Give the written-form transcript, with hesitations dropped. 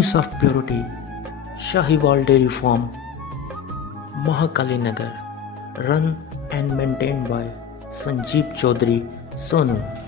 Promise of Purity, Sahiwal Dairy Farm, Mahakali Nagar, run and maintained by Sanjeev Choudhary, Sonu.